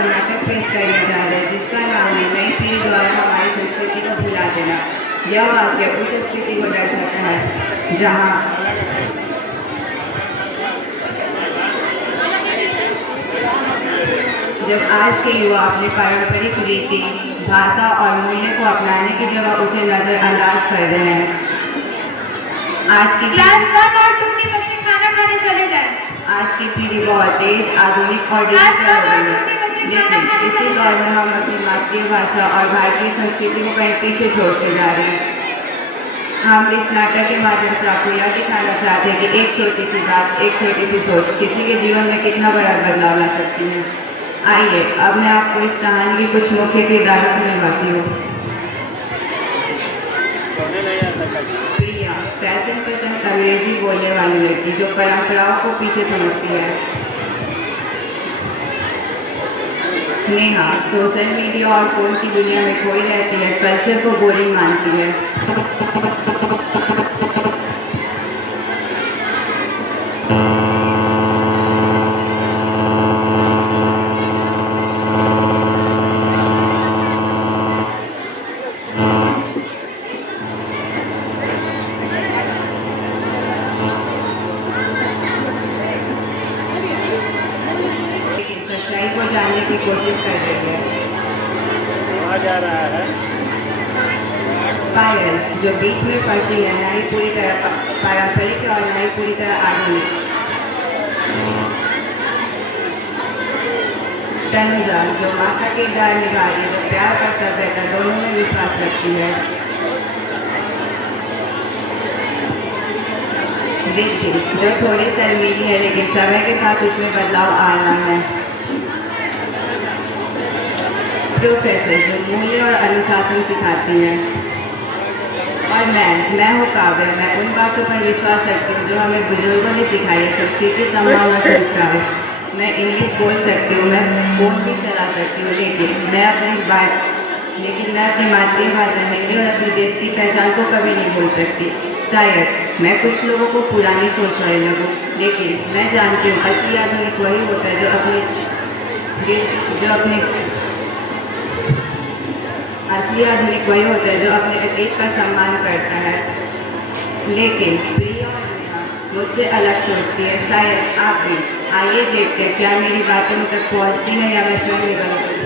पर नाटक पेश करने जा रहे हैं जिसका नाम है नई पीढ़ी द्वारा हमारी संस्कृति को भुला देना। यह वाक्य उस स्थिति को दर्शाता है जहाँ जब आज के युवा अपने पारंपरिक रीति भाषा और मूल्य को अपनाने की जगह उसे नजरअंदाज कर रहे हैं। आज की क्लास 1 और 2 के बच्चे खाना खाने चले जाएं। आज की पीढ़ी बहुत तेज, आधुनिक और डिजिटल हो गई है, लेकिन इसी दौर में हम अपनी मातृभाषा और भारतीय संस्कृति को कहीं पीछे छोड़ते जा रहे हैं। हम इस नाटक के माध्यम से आपको यह दिखाना चाहते हैं कि एक छोटी सी बात, एक छोटी सी सोच किसी के जीवन में कितना बड़ा बदलाव ला सकती है। आइए अब मैं आपको इस कहानी के कुछ मुख्य किरदारों से मिलवाती हूँ। प्रिया, फैशन पसंद अंग्रेजी बोलने वाली लड़की जो परंपराओं को पीछे समझती है। नेहा, सोशल मीडिया और फोन की दुनिया में खोई रहती है, कल्चर को बोरिंग मानती है। सच्चाई को जानने की कोशिश कर रही है। जा रहा है पायल, जो बीच में फंसी है, नारी पूरी तरह पारंपरिक और नारी पूरी तरह आधुनिक। तनुजा, जो माँ का किरदार निभा रही है, जो प्यार और सभ्यता दोनों में विश्वास रखती है। रिद्धि, जो थोड़ी शर्मीली है लेकिन समय के साथ उसमें बदलाव आ रहा है। प्रोफेसर, जो मूल्य और अनुशासन सिखाती है। और मैं हूँ काव्य, मैं उन बातों पर विश्वास रखती हूँ जो हमें बुजुर्गों ने सिखाई है, संस्कृति, सम्मान और संस्कार। मैं इंग्लिश बोल सकती हूँ, मैं फोन भी चला सकती हूँ, लेकिन मैं अपनी मातृभाषा हिंदी और अपने देश की पहचान को कभी नहीं भूल सकती। शायद मैं कुछ लोगों को पुरानी सोच वाली लगूँ, लेकिन मैं जानती हूँ असली आधुनिक वही होता है जो अपने अतीत का सम्मान करता है। लेकिन प्रिया और नेहा मुझसे अलग सोचती है, शायद आप भी। आइए देखते हैं क्या मेरी बातें उन तक पहुँचती है या मैं स्वयं ही गलत हूँ।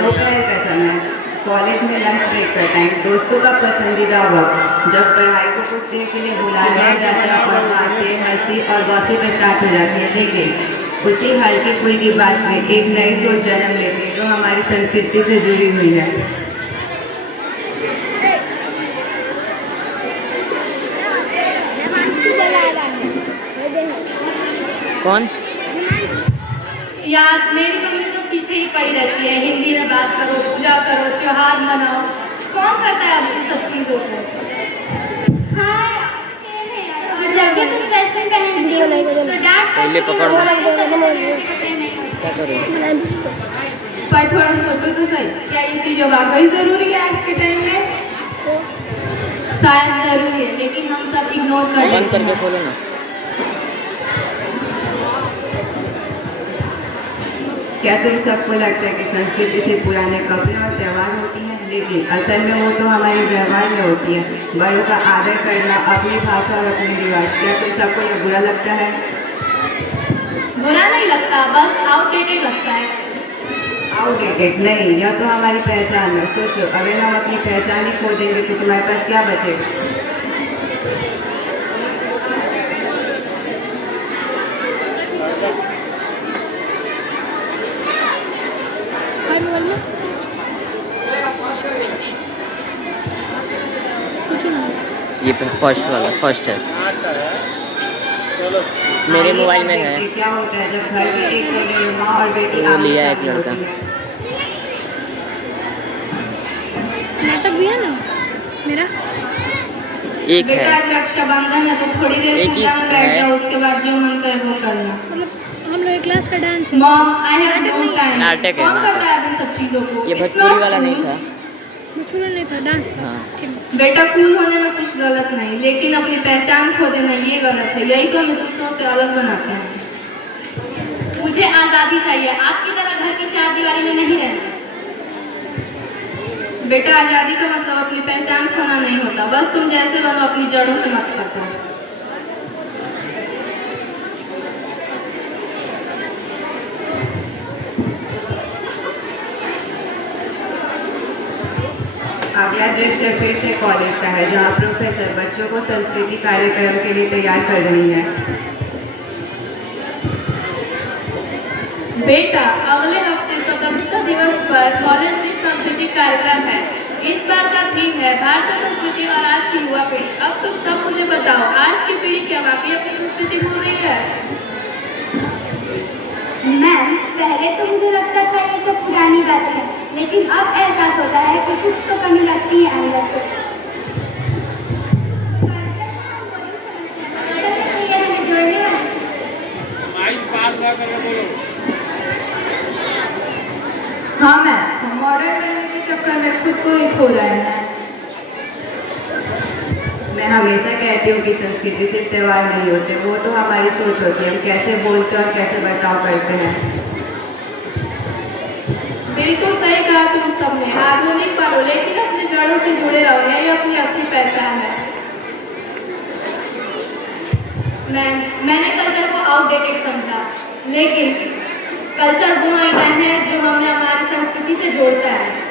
दोपहर का समय, कॉलेज में लंच ब्रेक का टाइम, दोस्तों का पसंदीदा वक्त, जब पढ़ाई को कुछ देर के लिए भुला दिया जाता है और बातें, हंसी और गॉसिप स्टार्ट हो जाती है। लेकिन उसी हल्की फुल्की बात में एक नई सोच जन्म लेती है जो हमारी संस्कृति से जुड़ी हुई है। कौन? यार मेरी मम्मी तो पीछे ही पड़ी रहती है, हिंदी में बात करो, पूजा करो, त्योहार मनाओ। कौन करता है अब इन सब चीज़ों को? हाँ और जब भी कुछ फैशन पहनती हूँ तो डांट पहले पकड़ लो। क्या करूँ? पर थोड़ा सोचो तो सही, क्या ये चीज़ें वाकई ज़रूरी है आज के टाइम में? शायद ज़रूरी है, लेकिन हम सब इग्नोर कर बंद देते करके हैं। खोलो ना। क्या तुम सबको लगता है कि संस्कृति से पुराने कपड़े और त्यौहार होती हैं, लेकिन असल में वो तो हमारे व्यवहार में होती है। बड़ों का आदर करना, अपनी भाषा और अपने रिवाज। क्या तुम सबको ये बुरा लगता है? बुरा नहीं लगता, बस आउटडेटेड लगता है। आउटडेटेड नहीं, यह तो हमारी पहचान है। सोचो, अगर हम अपनी पहचान ही खो देंगे तो तुम्हारे पास क्या बचेगा? ये फर्स्ट है मेरे मोबाइल में है। क्या होता है जब घर में एक माँ और बेटी वो लिया है एक लड़का। नाटक भी है ना मेरा एक है। बेटा आज रक्षाबंधन है तो थोड़ी देर एक पूजा ही में बैठ है। जाओ, उसके बाद जो मन करे वो करना। मतलब हम लोग क्लास का डांस है। Mom I have no time. नाटक है, कौन नाटक। करता है इन सब चीजों को? ये It's भोजपुरी not वाला नहीं cool. था। मुझे नहीं था, डांस था। हाँ। ठीक है। बेटा कूल होने में कुछ गलत नहीं, लेकिन अपनी पहचान खो देना ये गलत है। यही तो हमें दूसरों से अलग बनाते हैं। मुझे आज़ादी चाहिए, आपकी तरह घर की चार दीवारी में नहीं रहना। बेटा आज़ादी का मतलब अपनी पहचान खोना नहीं होता, बस तुम जैसे बनो अपनी जड़ों से मत हटो। अगला दृश्य फिर से कॉलेज का है, जहाँ प्रोफेसर बच्चों को संस्कृति कार्यक्रम के लिए तैयार कर रही है। बेटा अगले हफ्ते स्वतंत्रता दिवस पर कॉलेज में सांस्कृतिक कार्यक्रम है। इस बार का थीम है भारतीय संस्कृति और आज की युवा पीढ़ी। अब तुम सब मुझे बताओ, आज की पीढ़ी क्या वाकई अपनी संस्कृति भूल रही है? मैम, पहले तो मुझे लगता था ये सब पुरानी बातें हैं, लेकिन अब एहसास होता है कि कुछ तो कमी लगती है अंदर से। ये हमें जोड़ने वाली चीज़। माइक पास हुआ करके बोलो। हाँ मैम, मॉडर्न बनने के चक्कर में खुद को ही खो रहे हैं। मैं हमेशा कहती हूँ कि संस्कृति सिर्फ त्यौहार नहीं होते, वो तो हमारी सोच होती है, हम कैसे बोलते हैं और कैसे बर्ताव करते हैं। बिल्कुल सही कहा तुम सबने। आधुनिक बनो लेकिन अपनी जड़ों से जुड़े रहो, यही अपनी असली पहचान है। मैंने कल्चर को आउटडेटेड समझा, लेकिन कल्चर वो आईना है जो हमें हमारी संस्कृति से जोड़ता है।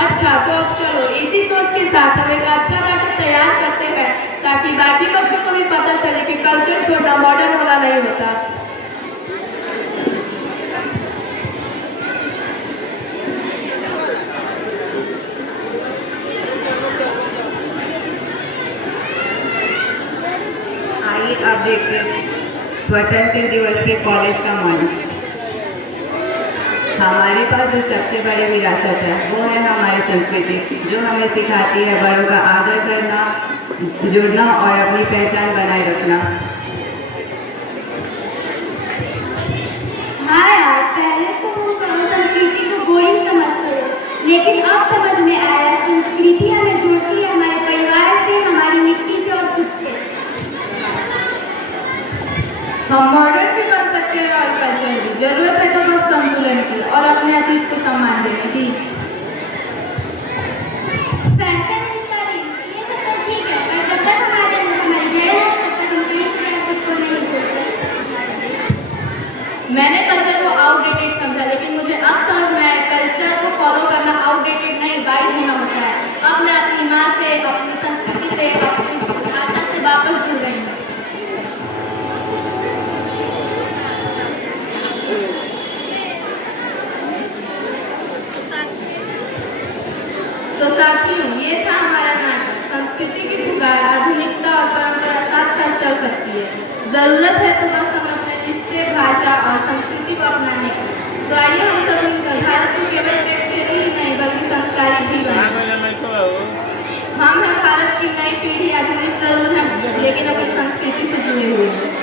अच्छा तो अब चलो इसी सोच के साथ हम एक अच्छा नाटक तैयार करते हैं, ताकि बाकी बच्चों को भी पता चले कि कल्चर छोड़ना मॉडर्न होना नहीं होता। आइए अब देखते हैं स्वतंत्र दिवस के कॉलेज का मंच। हमारे पास जो सबसे बड़ी विरासत है वो है हमारी संस्कृति, जो हमें सिखाती है बड़ों का आदर करना, जुड़ना और अपनी पहचान बनाए रखना। हाँ यार, पहले तो संस्कृति को बोरिंग समझते थे, लेकिन अब समझ में आया संस्कृति हमें जोड़ती है हमारे परिवार से, हमारी मिट्टी से और खुद से। हम मॉडर्न भी बन सकते हैं और कल्चर भी। जरूरत है तो बस संतुलन की और अपने अतीत को सम्मान देने की। फैशन स्टडीज ये सब तो ठीक है, पर जब तक हमारे अंदर हमारी जड़ें हैं तब तक हम कहीं से खुद को नहीं भूल सकते। मैंने कल्चर को आउटडेटेड समझा, लेकिन मुझे अब समझ में आया कल्चर को फॉलो करना आउटडेटेड नहीं, वाइज होना होता है। अब मैं अपनी माँ से, अपनी संस्कृति से, अपनी भाषा से वापस जुड़ रही हूँ। तो साथियों, ये था हमारा नाटक। संस्कृति की पुकार आधुनिकता और परंपरा साथ साथ चल सकती है। जरूरत है तो बस हम अपने रिश्ते, भाषा और संस्कृति को अपनाने की। तो आइए हम सब मिलकर भारत को केवल टेक्स्ट से ही नहीं बल्कि संस्कारी भी बनाएं। हम हैं भारत की नई पीढ़ी, आधुनिक जरूर है लेकिन अपनी संस्कृति से जुड़े हुए हैं।